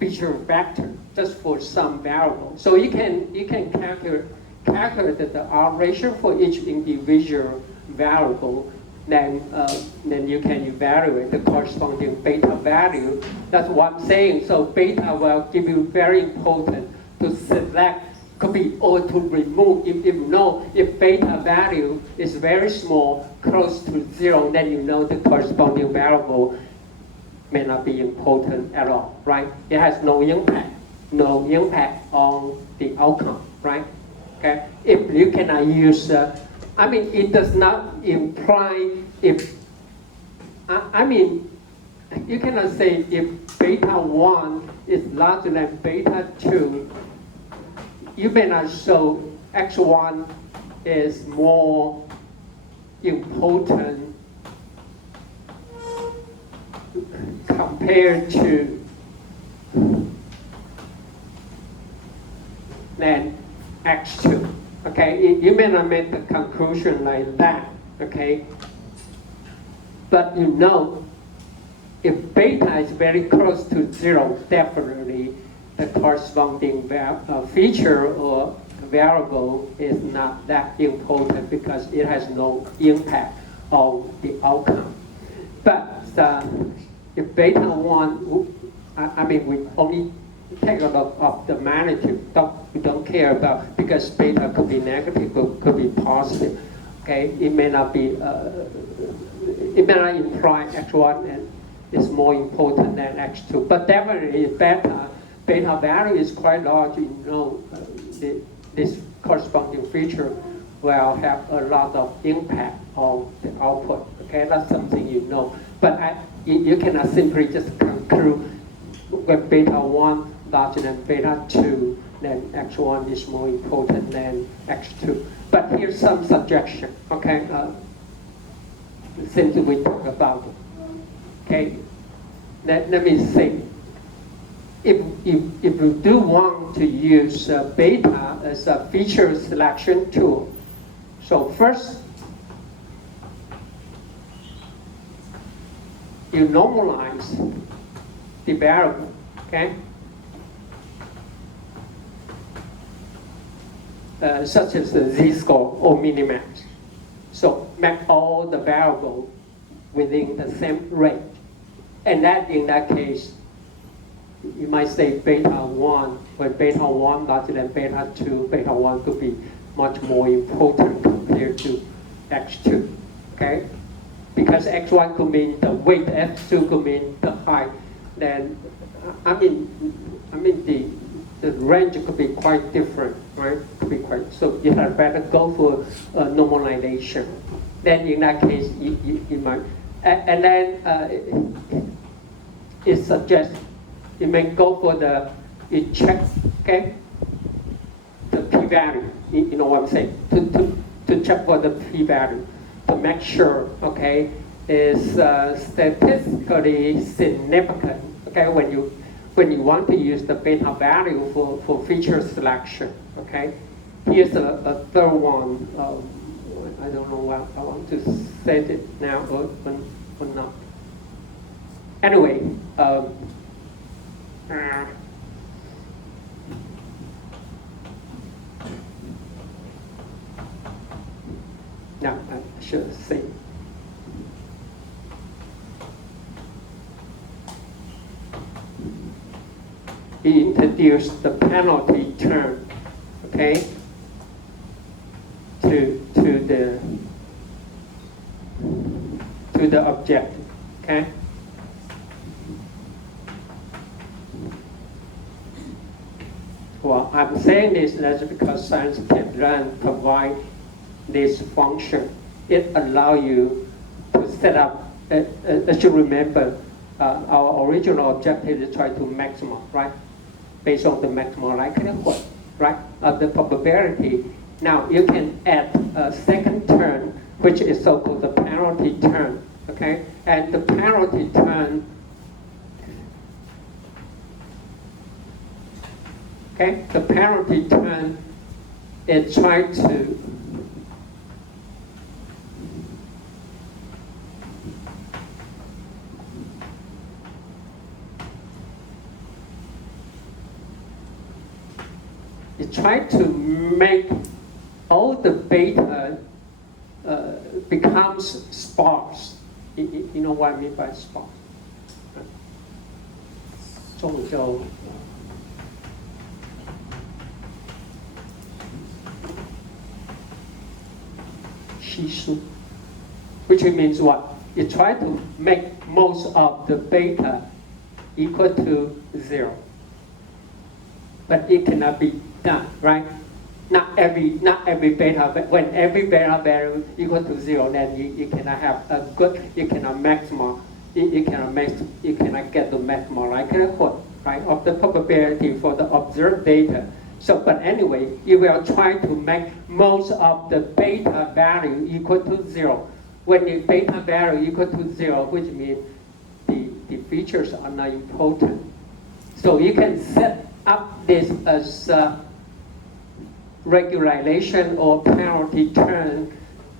feature vector just for some variable. So you can calculate the R ratio for each individual variable. Then you can evaluate the corresponding beta value. That's what I'm saying. So beta will give you very important to select, could be or to remove. If you know if beta value is very small, close to 0, then you know the corresponding variable may not be important at all, right? It has no impact on the outcome, right? Okay. If you cannot use, I mean, it does not imply if. I mean, you cannot say if beta 1 is larger than beta 2. You may not show x1 is more important compared to than x2. Okay, you may not make the conclusion like that. Okay, but you know, if beta is very close to 0, definitely the corresponding feature or variable is not that important because it has no impact on the outcome. But if beta 1, I mean, we only take a look of the magnitude. We don't care about, because beta could be negative, could be positive. Okay, it may not be. It may not imply x1 is more important than x2, but definitely beta value is quite large. You know, this corresponding feature will have a lot of impact on the output. Okay, that's something you know. But you cannot simply just conclude with beta 1 larger than beta 2, then x1 is more important than x2. But here's some suggestion, okay? Since we talk about it, okay? Let me say, if you do want to use beta as a feature selection tool, so first, you normalize the variable, okay? Such as the z-score or minimax. So make all the variables within the same range. And that, in that case, you might say beta 1, when beta 1 larger than beta 2, beta 1 could be much more important compared to x2, okay? Because x1 could mean the weight, x2 could mean the height. Then, I mean the range could be quite different, right? Could be quite, so you had better go for normalization. Then in that case, you might, and then it suggests you may go for it checks, okay, the p-value. You know what I'm saying? To check for the p-value, to make sure, okay, is statistically significant. Okay, when you want to use the beta value for feature selection, okay? Here's a third one. I don't know what I want to say it now or not. Anyway, no, I should say. He introduced the penalty term, okay, to the objective, okay. Well, I'm saying this that's because science can learn provide this function. It allows you to set up. As you remember, our original objective is to try to maximize, right? Based on the maximum likelihood, right, of the probability. Now you can add a second term, which is so-called the penalty term, okay? And the penalty term, okay, the penalty term is trying to you try to make all the beta becomes sparse. You know what I mean by sparse? 中文叫稀疏 which means what? You try to make most of the beta equal to 0. But it cannot be done, right? Not every beta, but when every beta value equal to 0, then you cannot have a good, you cannot maximum, you cannot get the maximum likelihood, right, of the probability for the observed data. So, but anyway, you will try to make most of the beta value equal to 0. When the beta value equal to 0, which means the features are not important. So you can set up this as regularization or penalty term,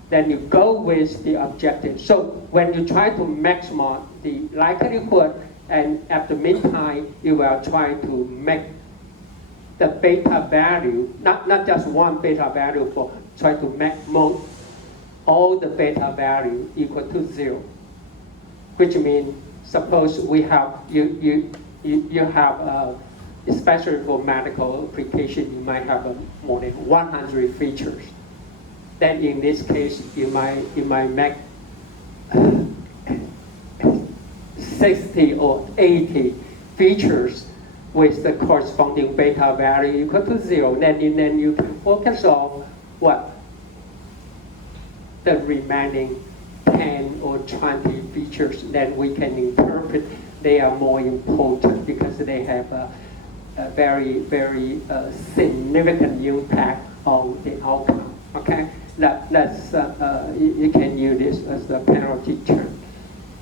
then you go with the objective. So when you try to maximize the likelihood, and at the meantime, you will try to make the beta value, not just one beta value, for try to make all the beta value equal to 0. Which means, suppose we have, you have, especially for medical application, you might have more than 100 features. Then in this case, you might make 60 or 80 features with the corresponding beta value equal to 0. Then you can focus on what? The remaining 10 or 20 features. Then we can interpret they are more important because they have a very, very significant impact on the outcome. Okay, that's you can use this as the penalty term.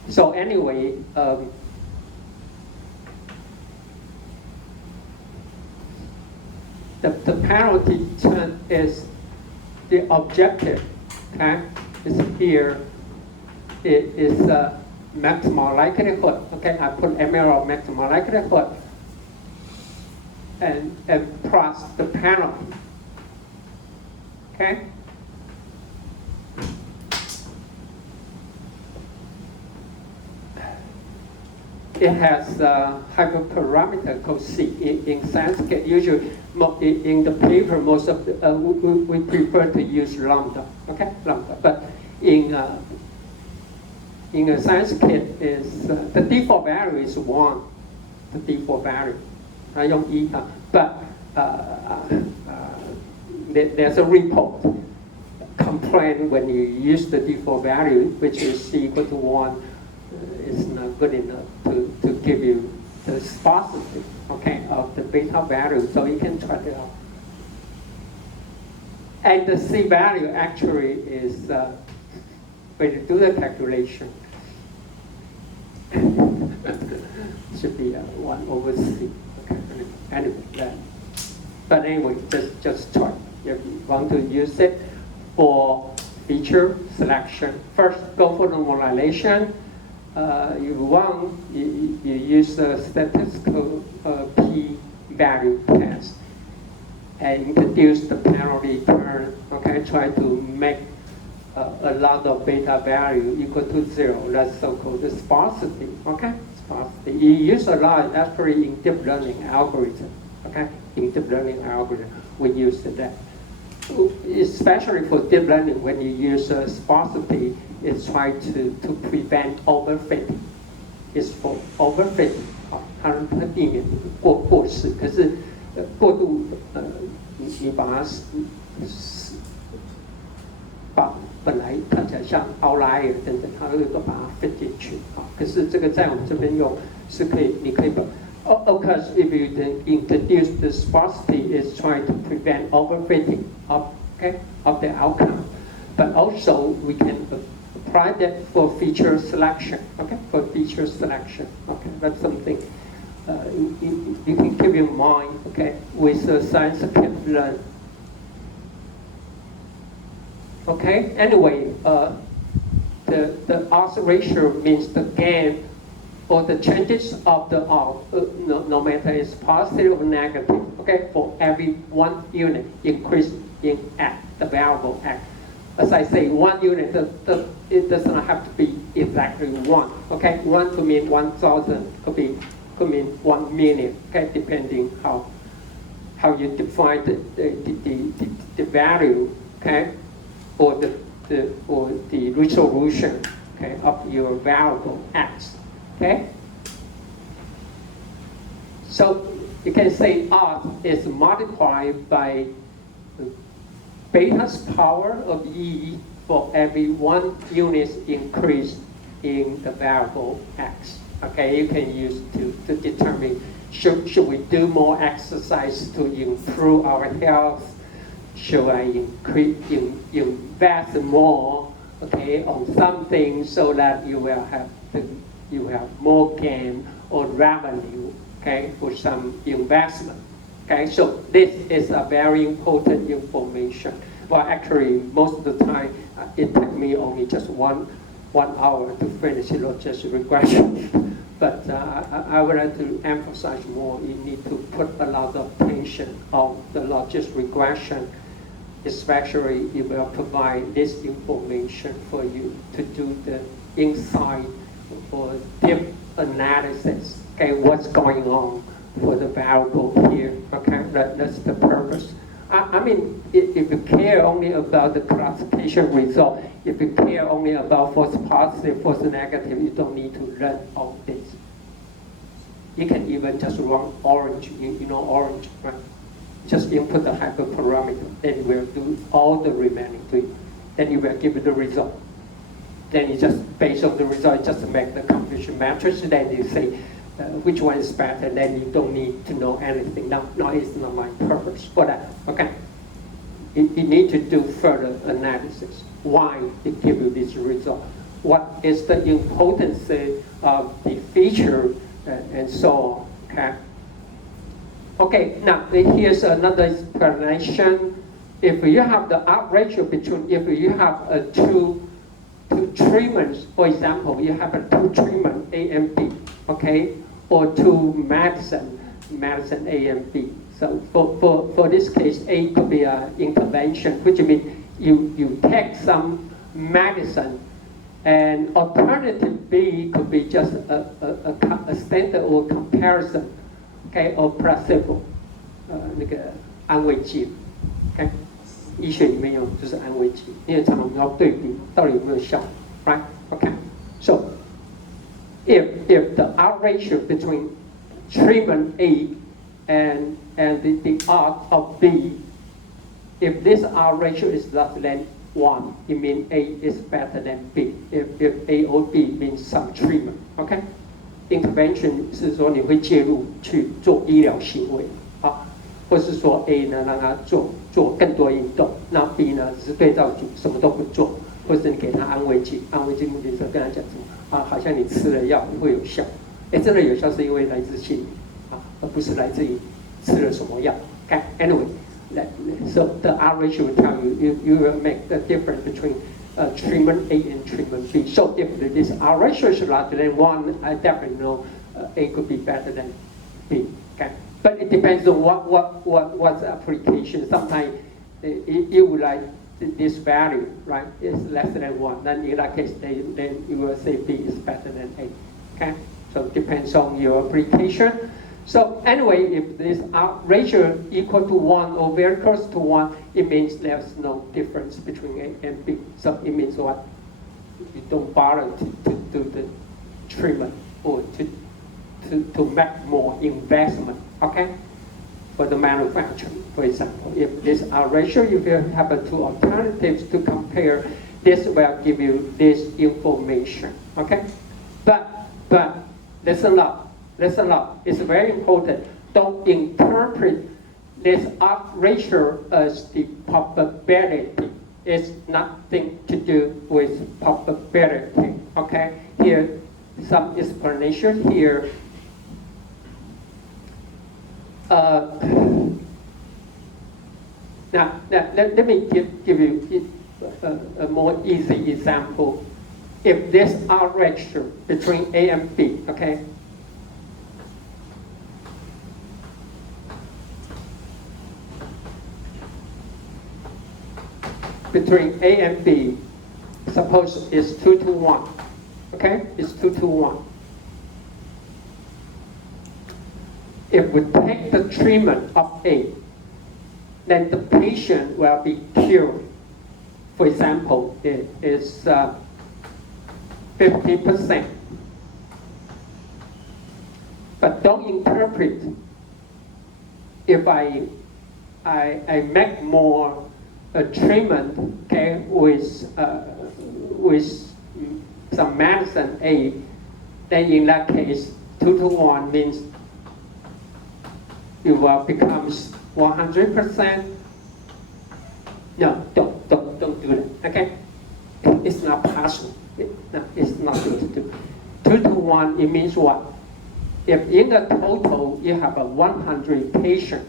So anyway, the penalty term is the objective. Okay, is here. It is maximal likelihood. Okay, I put ML maximal likelihood. And plus the penalty. Okay? It has a hyperparameter called C. In Sanskrit, usually in the paper, most of the, we prefer to use lambda. Okay, lambda. But in a Sanskrit, is the default value is 1. The default value. But there's a report complaint when you use the default value, which is C equal to 1, it's not good enough to give you the sparsity, okay, of the beta value, so you can try it out. And the C value actually is, when you do the calculation, should be 1 over C. Anyway, but anyway, just try. If you want to use it for feature selection, first go for normalization. You use the statistical p-value test and introduce the penalty term. Okay, try to make a lot of beta value equal to 0. That's so-called the sparsity. Okay. You use a lot actually in deep learning algorithm. Okay, in deep learning algorithm, we use that. Especially for deep learning, when you use sparsity, it's trying to prevent overfitting. It's for overfitting. 它会避免过失，可是过度你把它把本来看起来像 outlier 等等，它会都把它 fit 进去啊。可是这个在我们这边用是可以，你可以把 of course if you introduce the sparsity, it's trying to prevent overfitting of the outcome, but also we can apply that for feature selection. Okay, for feature selection. Okay, that's something you can keep in mind. Okay, with scientific learn. Okay, anyway, the odds ratio means the gain or the changes of the R, no matter it's positive or negative, okay, for every 1 unit increase in X, the variable X. As I say, 1 unit, it does not have to be exactly 1, okay? 1 could mean 1,000, could mean 1 million, okay, depending how you define the value, okay, or the resolution, okay, of your variable X, okay? So you can say R is multiplied by beta's power of E for every 1 unit increase in the variable X. Okay, you can use to determine should we do more exercise to improve our health? Should I invest more, okay, on something so that you have more gain or revenue, okay, for some investment. Okay, so this is a very important information. Well, actually, most of the time, it took me only just one hour to finish just regression. But I would like to emphasize more. You need to put a lot of attention on the logistic regression, especially it will provide this information for you to do the insight or deep analysis. Okay, what's going on for the variable here, okay, that's the purpose. I mean, if you care only about the classification result, if you care only about false positive, false negative, you don't need to learn all this. You can even just run orange, you know orange, right? Just input the hyperparameter, then it will do all the remaining to you. Then you will give it the result. Then you just, based on the result, just make the confusion matrix, then you say, which one is better, then you don't need to know anything. No, it's not my purpose for that, okay? You need to do further analysis. Why it gives you this result? What is the importance of the feature and so on, okay? Okay, now here's another explanation. If you have the R ratio between, if you have two treatments, for example, you have 2 treatment A and B, okay? Or 2 medicine A and B. So for this case, A could be an intervention, which means you take some medicine, and alternative B could be just a standard or comparison, okay, or placebo, 那个安慰剂 ，okay， 医学里面用就是安慰剂，因为常常我们要对比到底有没有效 ，right？ Okay， so if the R ratio between treatment A and the R of B, if this R ratio is less than 1, it means A is better than B. If A or B means some treatment, okay? Intervention 是说你会介入去做医疗行为，啊，或是说 A 呢让他做更多运动，那 B 呢只是对照组什么都不做，或是你给他安慰剂，安慰剂目的是跟他讲什么啊，好像你吃了药你会有效，哎，真的有效是因为来自心理啊，而不是来自于吃了什么药。Okay, anyway, so the R ratio will tell you will make the difference between treatment A and treatment B. So if this R ratio is larger than 1, I definitely know A could be better than B. Okay, but it depends on what's the application. Sometimes you would like this value, right? Is less than 1. Then in that case, then you will say B is better than A. Okay, so it depends on your application. So anyway, if this R ratio equal to 1 or very close to 1, it means there's no difference between A and B. So it means what? You don't bother to do the treatment or to make more investment, okay? For the manufacturing, for example. If this R ratio, if you have 2 alternatives to compare, this will give you this information, okay? But listen up. Listen up, it's very important. Don't interpret this R ratio as the probability. It's nothing to do with probability, okay? Here, some explanation here. Now let me give you a more easy example. if this R ratio between A and B, okay? Between A and B, suppose it's 2 to 1, okay? It's 2 to 1. If we take the treatment of A, then the patient will be cured. For example, it is 50%. But don't interpret if I make more treatment, okay, with some medicine A, then in that case 2 to 1 means you will become 100%. No, don't do that. Okay, it's not possible. No, it's not good to do. 2 to 1, it means what? If in the total you have a 100 patient,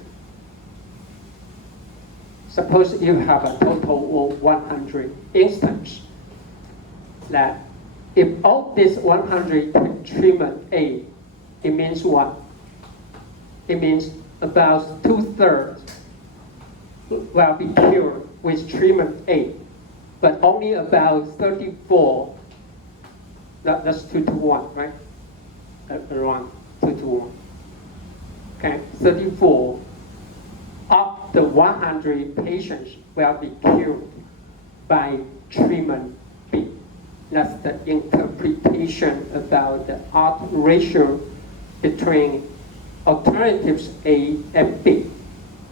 suppose you have a total of 100 instances, that if all this 100 treatment A, it means what? It means about 2/3 will be cured with treatment A, but only about 34, that's 2 to 1, right? Around 2 to 1. Okay, 34 of the 100 patients will be cured by treatment B. That's the interpretation about the odds ratio between alternatives A and B.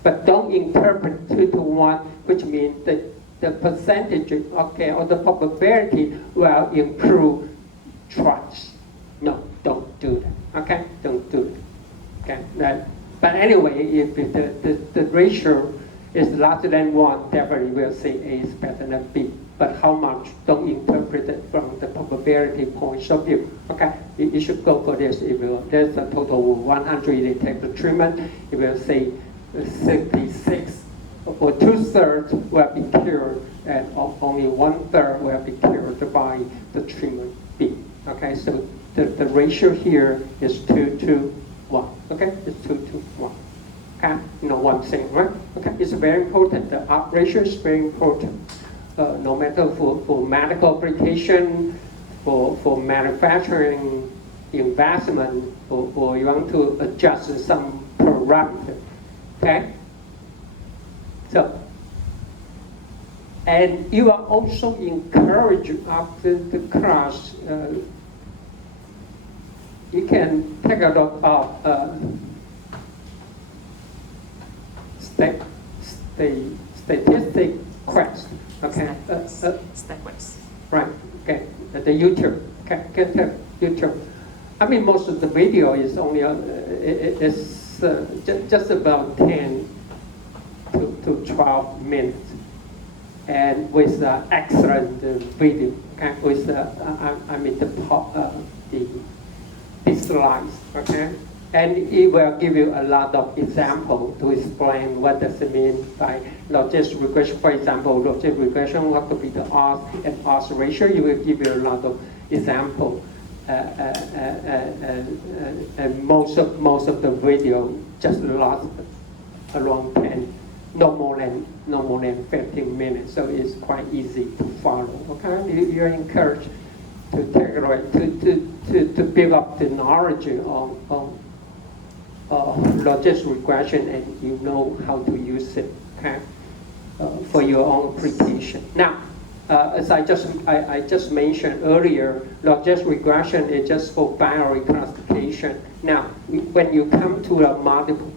But don't interpret 2 to 1, which means that the percentage, okay, or the probability will improve twice. No, don't do that. Okay, don't do it. Okay, but anyway, if the ratio is larger than 1, definitely we'll say A is better than B. But how much? Don't interpret it from the probability point of view. Okay, you should go for this. If there's a total of 100, they take the treatment, it will say 66 or 2/3 will be cured, and only 1/3 will be cured by the treatment B. Okay, so the ratio here is 2 to 1. Okay, it's 2 to 1. Okay, you know what I'm saying, right? Okay, it's very important. The odds ratio is very important. No matter for medical application, for manufacturing investment, or you want to adjust some parameter. Okay? So, and you are also encouraged after the class, you can take a look at statistic quest. Okay. Stat-wise. Right. Okay. The YouTube. Okay. Get the YouTube. I mean, most of the video is only it's just about 10 to 12 minutes, and with excellent video. Okay. With I mean the slides. Okay. And it will give you a lot of examples to explain what does it mean by logistic regression. For example, logistic regression, what could be the odds and odds ratio. It will give you a lot of examples. And most of the video just last around 10, no more than 15 minutes. So it's quite easy to follow. Okay, you're encouraged to take it away, to build up the knowledge on logistic regression, and you know how to use it, okay, for your own application. Now, as I just mentioned earlier, logistic regression is just for binary classification. Now, when you come to a multiple,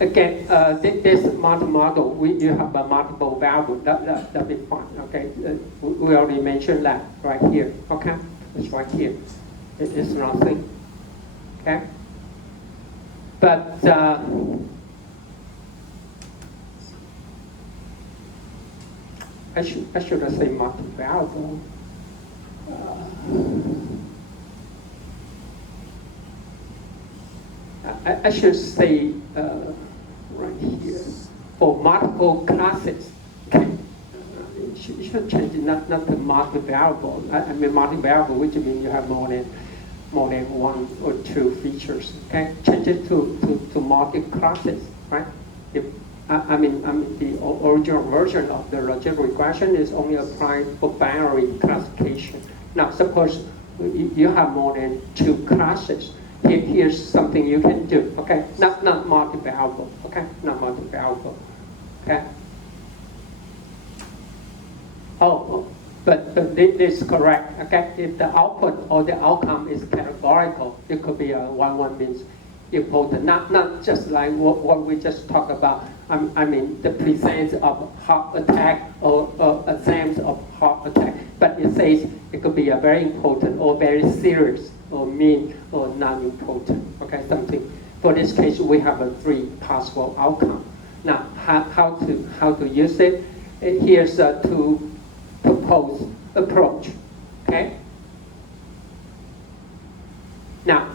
again, this multi-model, you have a multiple value, that'll be fine, okay? We already mentioned that right here, okay? It's right here. It's nothing, okay? But I should have said multi-value. I should say right here for multiple classes. Okay, you should change it not to multi-variable. I mean multi-variable, which means you have more than one or two features. Okay, change it to multi-classes, right? If I mean the original version of the logistic regression is only applied for binary classification. Now suppose you have more than two classes. Here's something you can do. Okay, not multi-variable. Okay, not multi-variable. Okay. Oh, but this is correct. Okay, if the output or the outcome is categorical, it could be a 1-1 means important. Not just like what we just talked about. I mean the presence of heart attack or exams of heart attack. But it says it could be a very important or very serious or mean or non-important. Okay, something. For this case, we have a 3 possible outcome. Now, how to use it? Here's a 2 proposed approach. Okay. Now,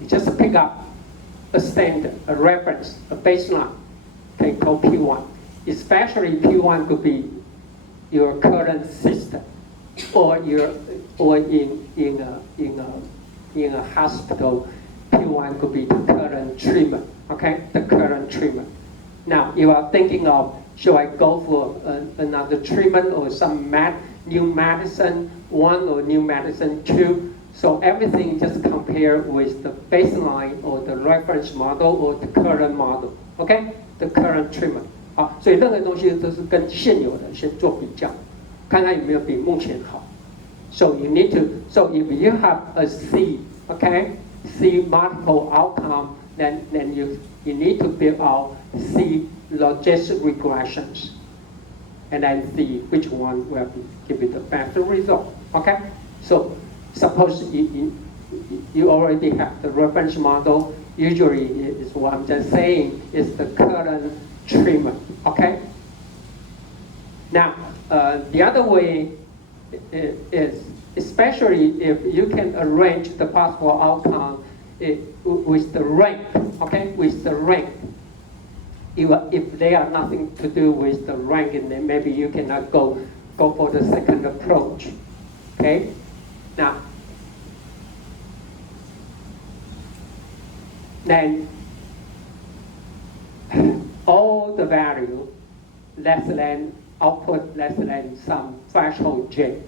you just pick up a standard, a reference, a baseline. Okay, called P1. Especially P1 could be your current system, or in a hospital, P1 could be the current treatment. Okay, the current treatment. Now you are thinking of, should I go for another treatment or some new medicine 1 or new medicine 2? So everything just compare with the baseline or the reference model or the current model. Okay, the current treatment. 好，所以任何东西都是跟现有的先做比较，看看有没有比目前好。So you need to. So if you have a C, okay, C multiple outcome, then you need to build out C logistic regressions, and then see which one will give you the better result. Okay. So suppose you already have the reference model. Usually, is what I'm just saying is the current treatment. Okay. Now, the other way is, especially if you can arrange the possible outcome with the rank. Okay, with the rank. If they are nothing to do with the rank, then maybe you cannot go for the second approach. Okay. Now, then all the value less than output less than some threshold J,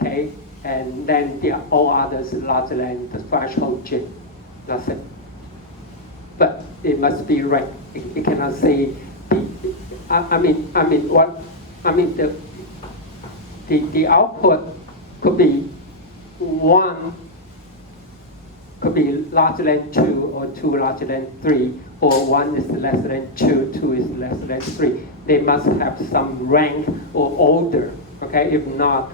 okay, and then all others larger than the threshold J. That's it. But it must be right. It cannot say. The output could be 1. Could be larger than 2 or 2 larger than 3, or 1 is less than 2, 2 is less than 3. They must have some rank or order. Okay, if not,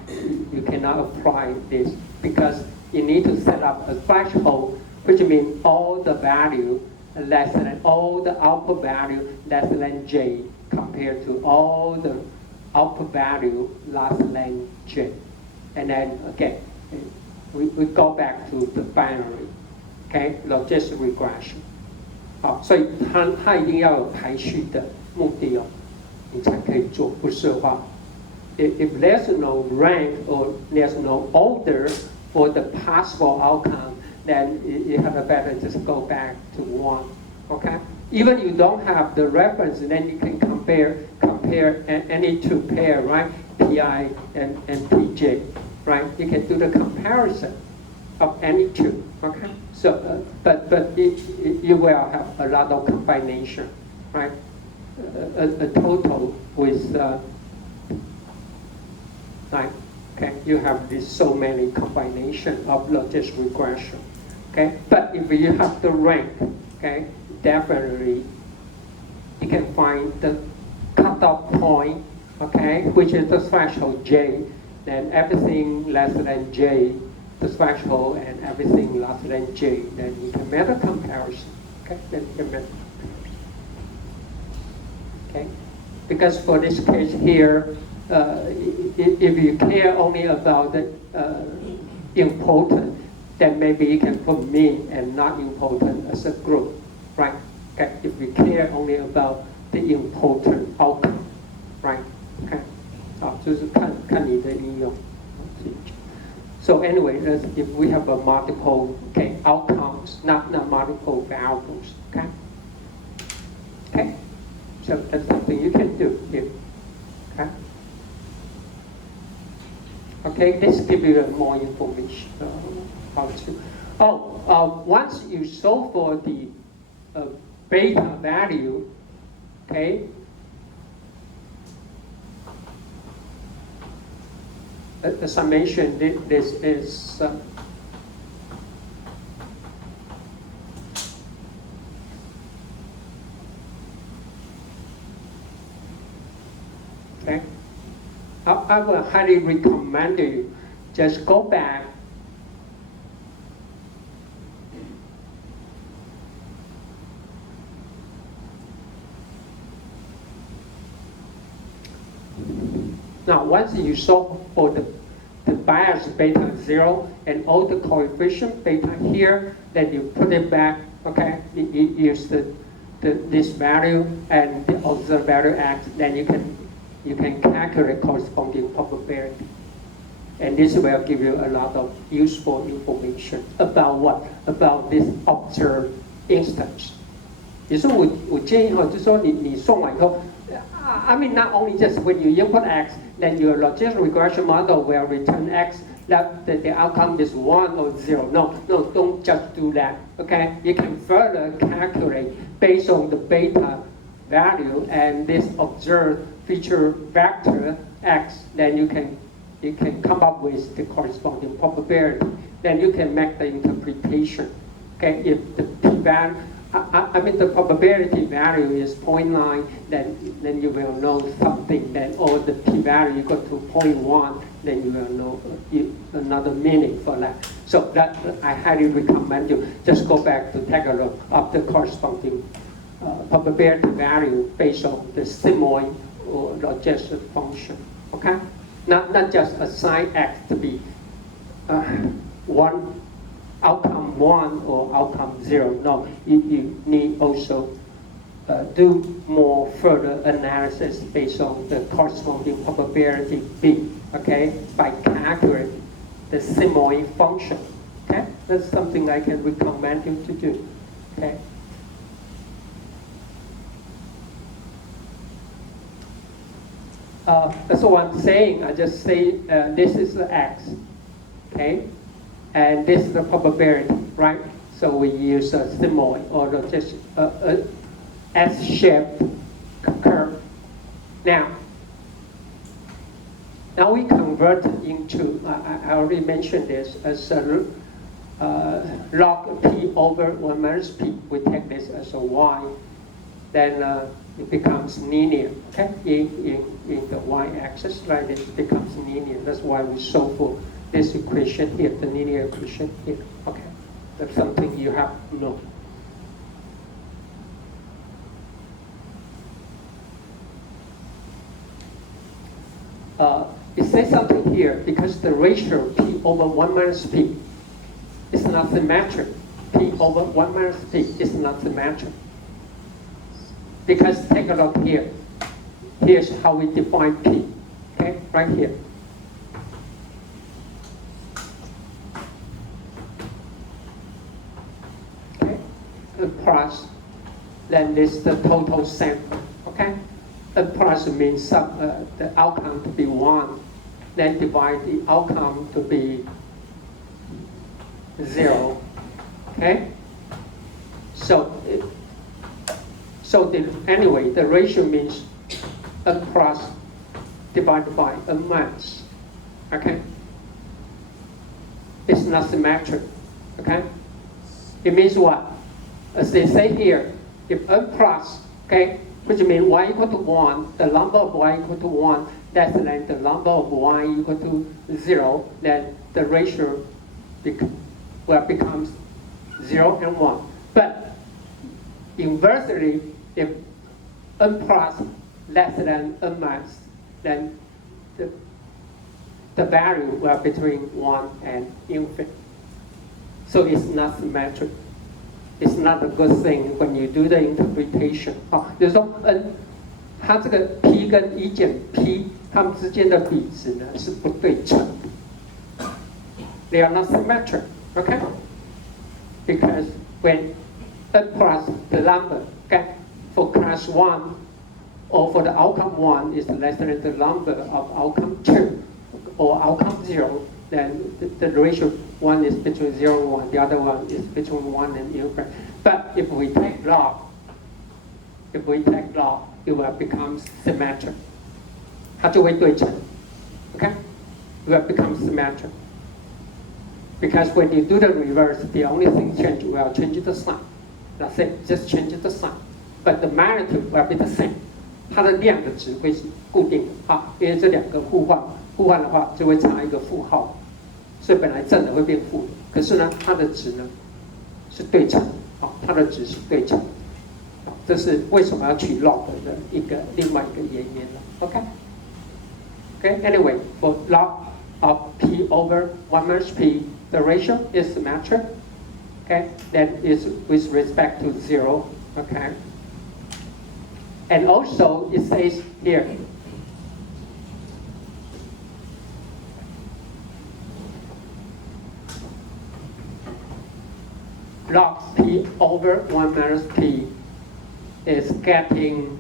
you cannot apply this because you need to set up a threshold, which means all the value less than all the output value less than J compared to all the output value less than J, and then again. We go back to the binary, okay, logistic regression. 好，所以它一定要有排序的目的哦，你才可以做，不是的话 if there's no rank or there's no order for the possible outcome, then you have a better just go back to 1, okay? Even you don't have the reference, then you can compare any 2 pair, right? PI and PJ. Right, you can do the comparison of any 2. Okay, so but you will have a lot of combination, right? A total with like, okay, you have this so many combination of logistic regression. Okay, but if you have the rank, okay, definitely you can find the cutoff point, okay, which is the threshold J. Then everything less than J, the threshold, and everything less than J, then you can make a comparison. Okay, then you can make. Okay, because for this case here, if you care only about the important, then maybe you can put mean and not important as a group, right? Okay, if we care only about the important outcome, right? Okay, 好，就是看你的应用。So anyway, if we have a multiple outcomes, not multiple variables, okay? Okay, so that's something you can do here, okay? Okay, this gives you more information how to. Once you solve for the beta value, okay, the summation, this is okay. I will highly recommend you just go back now. Once you solve for the bias beta 0 and all the coefficient beta here, then you put it back. Okay, you use this value and the observed value x. Then you can calculate corresponding probability. And this will give you a lot of useful information about what? About this observed instance. 也是我建议哈，就是说你送完以后 I mean not only just when you input x, then your logistic regression model will return x, that the outcome is 1 or 0. No, don't just do that. Okay, you can further calculate based on the beta value and this observed feature vector x. Then you can come up with the corresponding probability. Then you can make the interpretation. Okay, if the p-value, I mean the probability value is 0.9, then you will know something. Then or the p-value equal to 0.1, then you will know another meaning for that. So that I highly recommend you just go back to take a look of the corresponding probability value based on the sigmoid or logistic function. Okay, not just assign x to be one. Outcome 1 or outcome 0. No, you need also do more further analysis based on the corresponding probability b, okay, by calculating the sigmoid function. Okay, that's something I can recommend you to do. Okay. That's what I'm saying. I just say this is the x, okay. And this is the probability, right? So we use a sigmoid or just a S-shaped curve. Now we convert into, I already mentioned this, as a log p over 1 minus p. We take this as a y. Then it becomes linear, okay? In the y-axis, right? It becomes linear. That's why we solve for this equation here, the linear equation here. Okay, that's something you have to know. It says something here because the ratio p over 1 minus p is not symmetric. P over 1 minus p is not symmetric. Because take a look here. Here's how we define p. Okay, right here. Plus, then this is the total sample, okay? A plus means the outcome to be 1, then divide the outcome to be 0, okay? Anyway, the ratio means a plus divided by a minus, okay? It's not symmetric, okay? It means what? As they say here, if n plus, okay, which means y equal to 1, the number of y equal to 1, less than the number of y equal to 0, then the ratio becomes 0 and 1. But inversely, if n plus less than n minus, then the value will between 1 and infinite. So it's not symmetric. It's not a good thing when you do the interpretation. 好，比如说 n， 它这个 p 跟1减 p 它们之间的比值呢是不对称的。They are not symmetric, okay? Because when n plus the number, okay, for class 1 or for the outcome 1 is less than the number of outcome 2 or outcome 0, then the ratio 1 is between 0 and 1, the other one is between 1 and infinite. But if we take log, it will become symmetric. 它就会对称 okay? It will become symmetric. Because when you do the reverse, the only thing change will change the sign. That's it, just change the sign. But the magnitude will be the same. 它的量的值会是固定的啊，因为这两个互换的话就会差一个负号，所以本来正的会变负的。可是呢，它的值呢是对称的，它的值是对称的。这是为什么要取 log 的另外一个原因了。Okay, anyway, for log of p over 1 minus p, the ratio is symmetric. Okay, that is with respect to 0. Okay, and also it says here, log p over 1 minus p is getting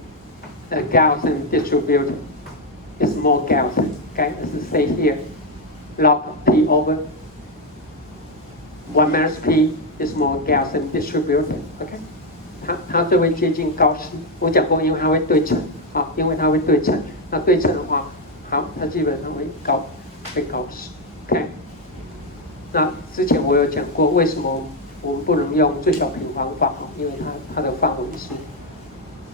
a Gaussian distributed. It's more Gaussian, okay, as it says here. Log p over 1 minus p is more Gaussian distributed, okay? 它最为接近高斯，我讲过，因为它会对称，因为它会对称，那对称的话，好，它基本上会高斯 ，OK？ 那之前我有讲过，为什么我们不能用最小平方法？因为它的范围是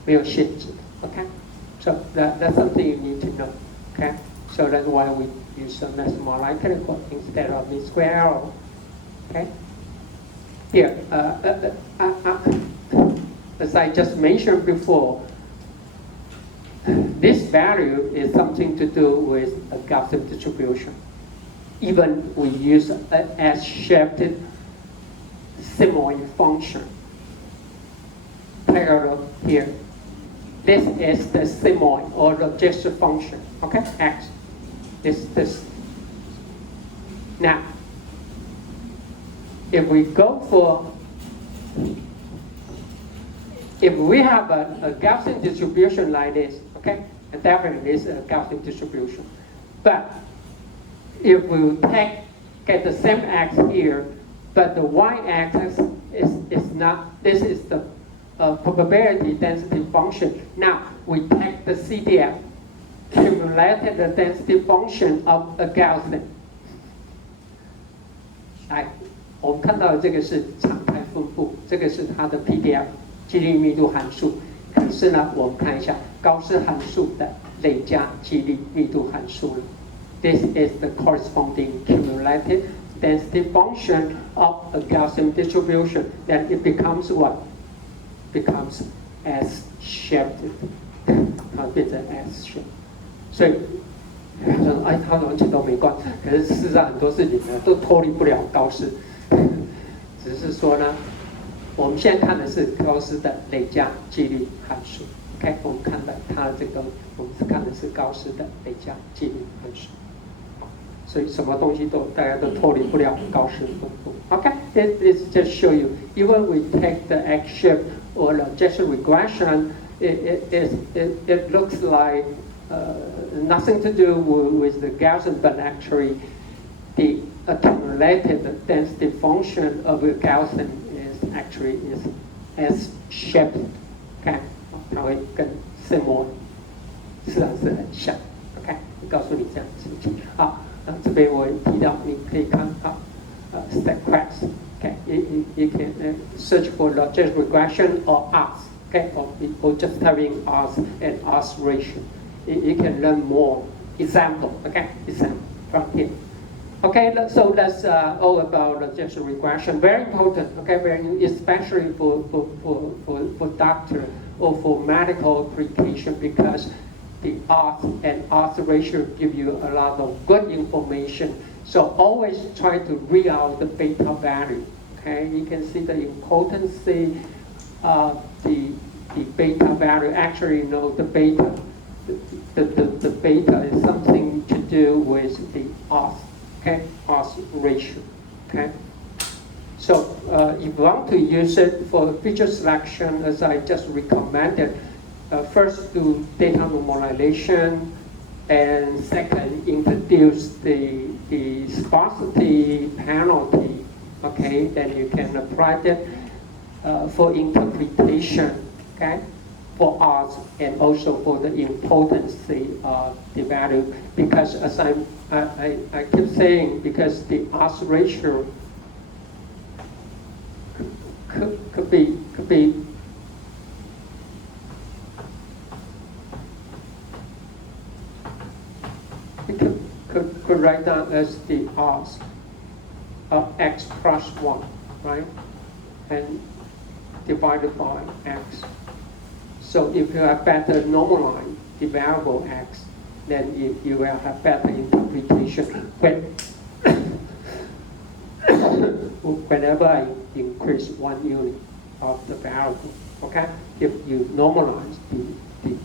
没有限制的 ，OK？ So that's something you need to know, okay? So that's why we use a mathematical instead of the square arrow, okay? Here, as I just mentioned before, this value is something to do with a Gaussian distribution. Even we use an S-shaped sigmoid function. Parallel here. This is the sigmoid or the gesture function. Okay, X. This. Now, if we go for, if we have a Gaussian distribution like this, okay, and definitely it's a Gaussian distribution. But if we get the same X here, but the Y-axis is not, this is the probability density function. Now we take the CDF, cumulative density function of a Gaussian. 来，我们看到的这个是常态分布，这个是它的 PDF 几率密度函数。可是呢，我们看一下高斯函数的累加几率密度函数了。This is the corresponding cumulative density function of a Gaussian distribution. Then it becomes what? Becomes S-shaped. 它变成 S-shaped. 所以说，哎，它完全都没关。可是事实上很多事情呢，都脱离不了高斯。只是说呢，我们现在看的是高斯的累加几率函数。OK， 我们看的它的这个，我们看的是高斯的累加几率函数。所以什么东西都大家都脱离不了高斯分布。Okay, let's just show you. Even we take the X-shape or the gesture regression, it looks like nothing to do with the Gaussian, but actually the accumulated density function of a Gaussian is actually S-shaped. Okay, 它会跟sigmoid实际上是很像。OK， 告诉你这样的事情。好。这边我提到，你可以看到step quest. Okay, you can search for logistic regression or odds. Okay, or just having odds and odds ratio. You can learn more. Example. Okay, example from here. Okay, so that's all about logistic regression. Very important. Okay, very especially for doctor or for medical application because the odds and odds ratio give you a lot of good information. So always try to read out the beta value. Okay, you can see the impotency of the beta value. Actually, no, the beta, the beta is something to do with the odds, okay, odds ratio, okay. So if you want to use it for feature selection, as I just recommended, first do data normalization, and second introduce the sparsity penalty. Okay, then you can apply that for interpretation. Okay, for odds and also for the impotency of the value. Because as I keep saying, because the odds ratio could be could write down as the odds of x plus 1, right? And divided by x. So if you have better normalize the variable x, then you will have better interpretation. Whenever I increase 1 unit of the variable, okay? If you normalize the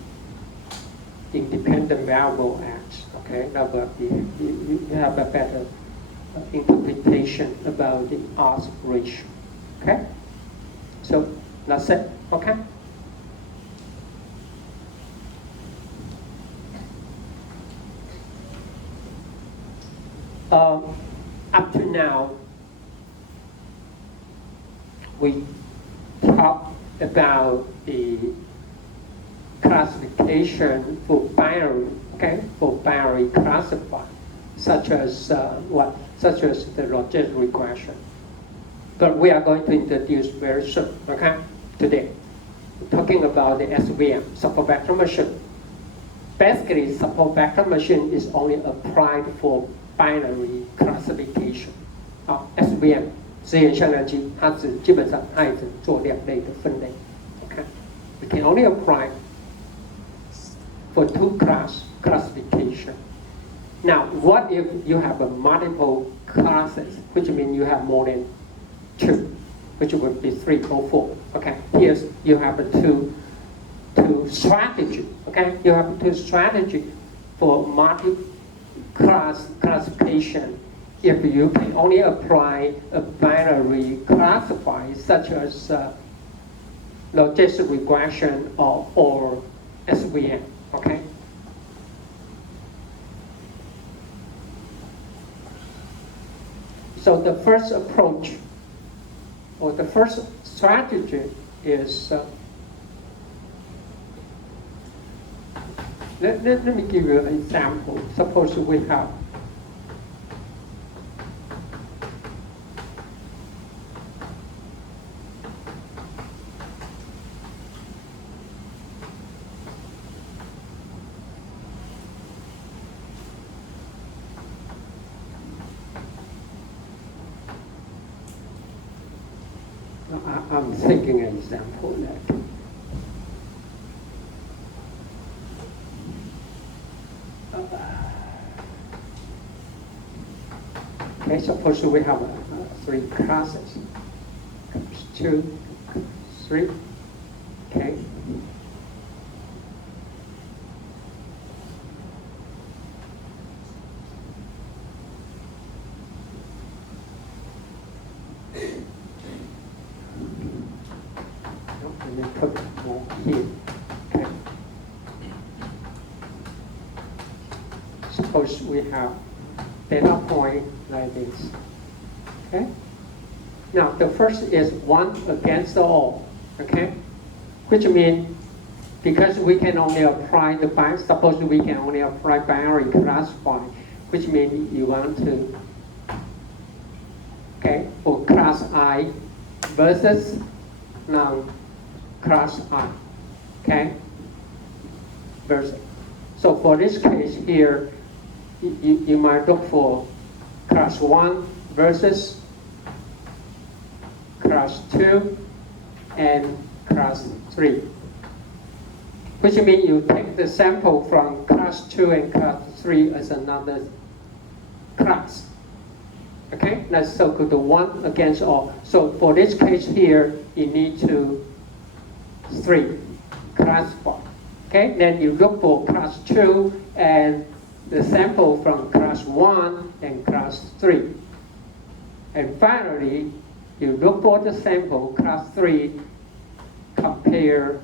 independent variable x, okay, that will be, you have a better interpretation about the odds ratio, okay? So that's it, okay? Up to now, we talked about the classification for binary, okay, for binary classifier, such as such as the logistic regression. But we are going to introduce very soon, okay, today. We're talking about the SVM, support vector machine. Basically, support vector machine is only applied for binary classification. SVM 实验向量机，它基本上它也只做2类的分类。Okay, we can only apply for 2-class classification. Now, what if you have a multiple classes, which means you have more than 2, which would be 3 or 4. Okay, here you have a two strategy. Okay, you have 2 strategy for multi-class classification. If you can only apply a binary classifier such as logistic regression or SVM, okay? So the first approach or the first strategy is, let me give you an example. Suppose we have I'm thinking an example that okay, suppose we have 3 classes. 2, 3, okay. And then put more here. Okay. Suppose we have data point like this. Okay. Now the first is 1 against all. Okay, which means because we can only apply the binary. Suppose we can only apply binary classifier, which means you want to, okay, for class I versus non-class I, okay, versus. So for this case here, you might look for class 1 versus class 2 and class 3, which means you take the sample from class 2 and class 3 as another class. Okay, let's circle the 1 against all. So for this case here, you need to 3 classify. Okay, then you look for class 2 and the sample from class 1 and class 3. And finally, you look for the sample class 3, compare,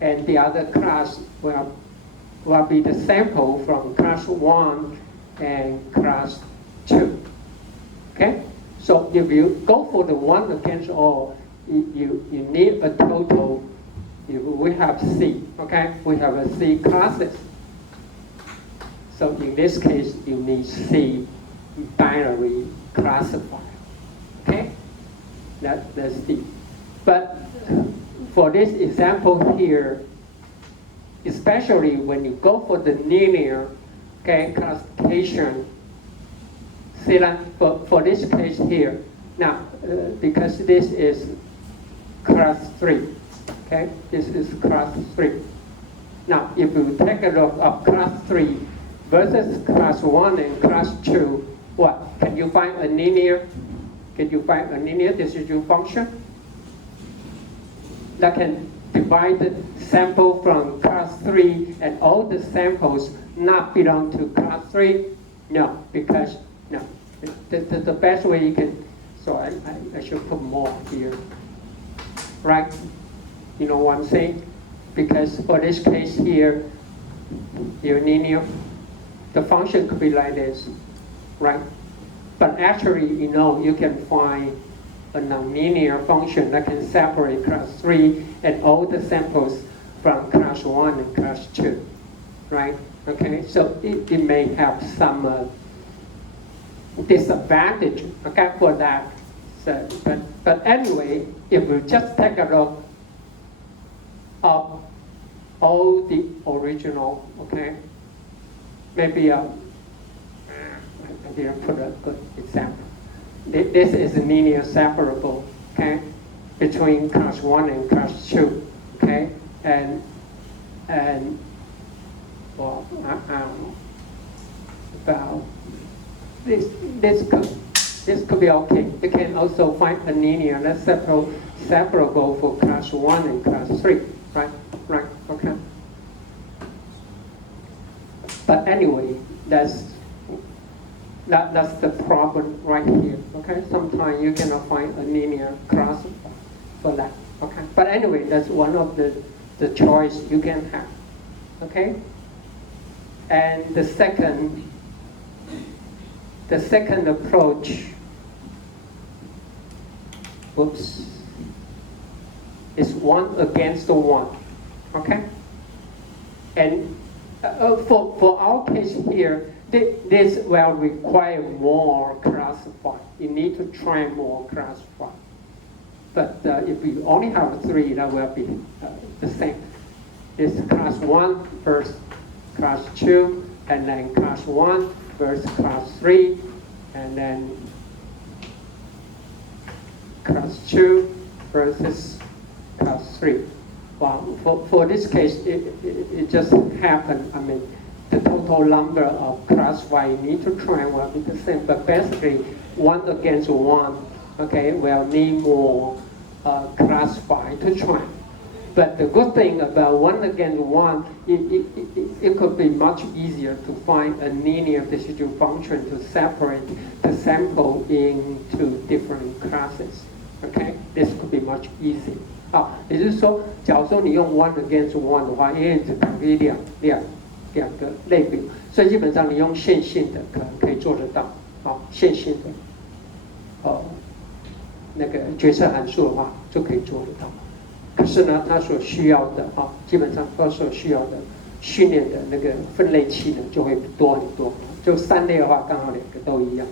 and the other class will be the sample from class 1 and class 2. Okay? So if you go for the 1 against all, you need a total. We have C, okay? We have a C classes. So in this case, you need C binary classifier. Okay? That's D. But for this example here, especially when you go for the linear, okay, classification, see that for this case here, now because this is class 3, okay, this is class 3. Now if you take a look of class 3 versus class 1 and class 2, what? Can you find a linear? Can you find a linear decision function that can divide the sample from class 3 and all the samples not belong to class 3? No, because no. The best way you can, so I should put more here, right? You know what I'm saying? Because for this case here, your linear, the function could be like this, right? But actually, you know, you can find a nonlinear function that can separate class 3 and all the samples from class 1 and class 2, right? Okay, so it may have some disadvantage, okay, for that. So, but anyway, if we just take a look of all the original, okay, maybe I didn't put a good example. This is linear separable, okay, between class 1 and class 2, okay, and well, I don't know about this could be okay. You can also find a linear that's separable for class 1 and class 3, right? Right, okay. But anyway, that's the problem right here, okay? Sometimes you cannot find a linear classifier for that, okay? But anyway, that's one of the choice you can have, okay? And the second approach, oops, is 1 against 1, okay? And for our case here, this will require more classifier. You need to train more classifier. But if you only have 3, that will be the same. It's class 1 versus class 2, and then class 1 versus class 3, and then class 2 versus class 3. Well, for this case, it just happened. I mean, the total number of classifier you need to train will be the same, but basically 1 against 1, okay, will need more classifier to train. But the good thing about 1 against 1, it could be much easier to find a linear decision function to separate the sample into different classes. Okay, this could be much easier. 也就是说，假如说你用 one against one 的话，因为只考虑两个类别，所以基本上你用线性的可以做得到。线性的那个决策函数的话就可以做得到。可是呢，它所需要的基本上它所需要的训练的那个分类器呢就会多很多。就3类的话，刚好2个都一样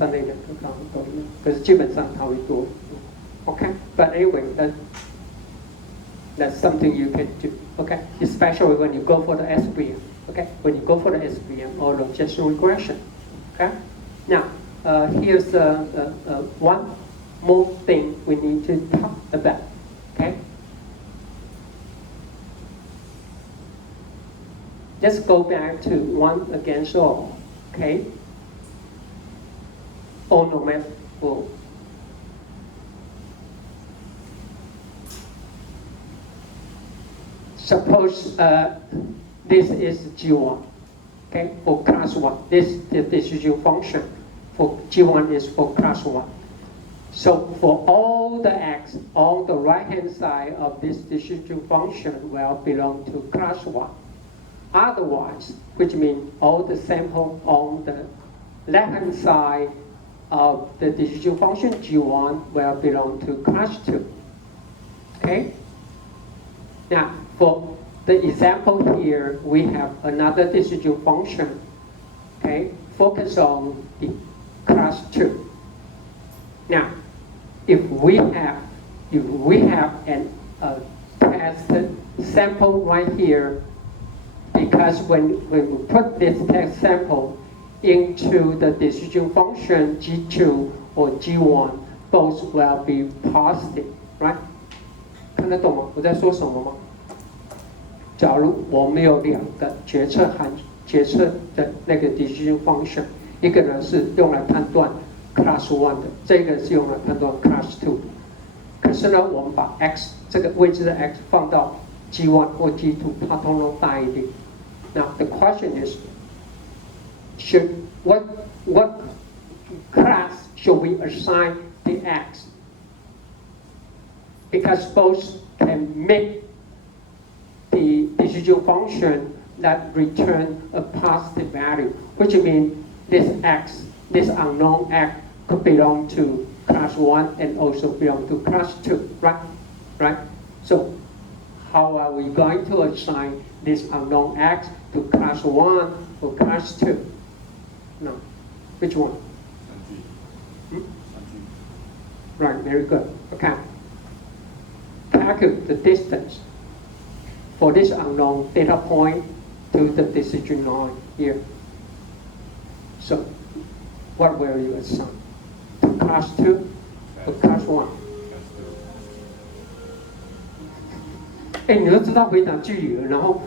，3类2个刚好都一样。可是基本上它会多。Okay, but anyway, that's something you can do. Okay, especially when you go for the SVM. Okay, when you go for the SVM or logistic regression. Okay, now here's one more thing we need to talk about. Okay, let's go back to 1 against all. Okay, ornament will suppose this is G1, okay, for class 1. This is the decision function for G1 is for class 1. So for all the x on the right-hand side of this decision function will belong to class 1. Otherwise, which means all the sample on the left-hand side of the decision function G1 will belong to class 2. Okay? Now, for the example here, we have another decision function. Okay? Focus on the class 2. Now, if we have an test sample right here, because when we put this test sample into the decision function G2 or G1, both will be positive, right? 看得懂吗？我在说什么吗？假如我们有两个决策的那个 decision function， 一个呢是用来判断 class 1的，这个是用来判断 class 2的。可是呢，我们把 x 这个未知的 x 放到 G1 或 G2， 它通通大于零。Now the question is, what class should we assign the x? Because both can make the decision function that return a positive value, which means this x, this unknown x, could belong to class 1 and also belong to class 2, right? Right? So how are we going to assign this unknown x to class 1 or class 2? No. Which one? Hmm? Right, very good. Okay. Calculate the distance for this unknown data point to the decision line here. So, what will you assign? To class 2 or class 1? 哎，你都知道回答距离了，然后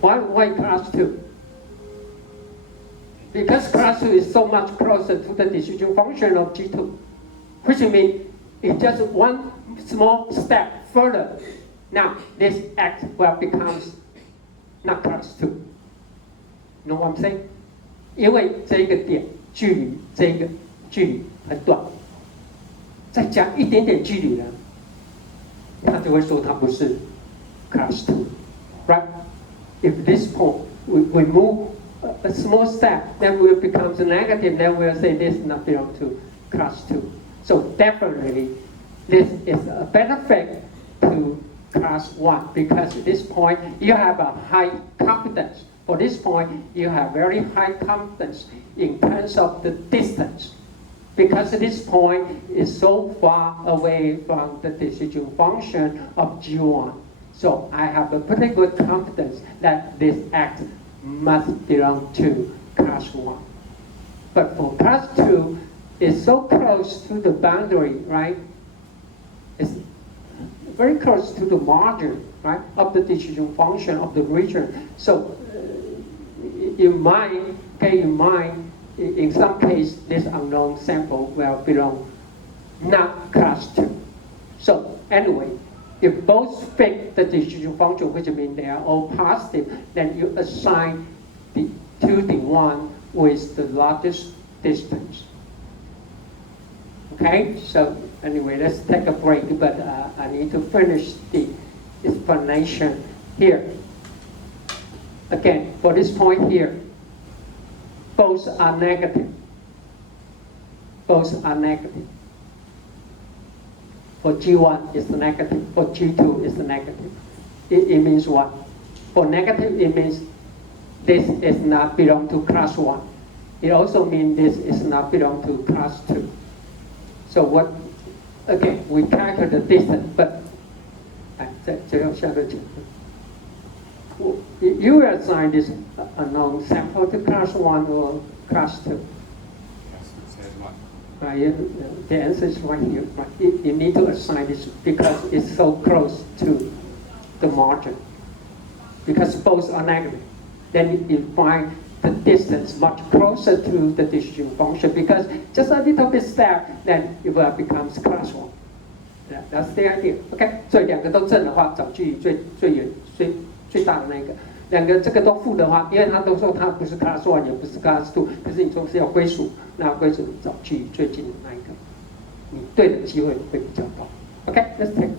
why class 2? Because class 2 is so much closer to the decision function of G2, which means it's just one small step further. Now, this x will become not class 2. You know what I'm saying? 因为这一个点距离，这一个距离很短，再加一点点距离呢，他就会说它不是 class 2, right? If this point we move a small step, then will becomes negative, then we'll say this not belong to class 2. So definitely, this is a benefit to class 1 because at this point you have a high confidence. For this point, you have very high confidence in terms of the distance. Because this point is so far away from the decision function of G1. So I have a pretty good confidence that this x must belong to class 1. But for class 2, it's so close to the boundary, right? It's very close to the margin, right, of the decision function of the region. So in some case, this unknown sample will belong not class 2. So anyway, if both fit the decision function, which means they are all positive, then you assign to the one with the largest distance. Okay, so anyway, let's take a break, but I need to finish the explanation here. Again, for this point here, both are negative. Both are negative. For G1 is negative, for G2 is negative. It means what? For negative, it means this is not belong to class 1. It also means this is not belong to class 2. So what, again, we calculate the distance, but you will assign this unknown sample to class 1 or class 2. The answer is right here. Right? You need to assign this because it's so close to the margin. Because both are negative. Then you find the distance much closer to the decision function because just a little bit step, then it will becomes class 1. Yeah, that's the idea. OK， 所以两个都正的话，找距离最大的那个。两个这个都负的话，因为他都说它不是 class 1，也不是 class 2，可是你说是要归属，那归属找距离最近的那一个，你对的机会会比较高。OK，let's take。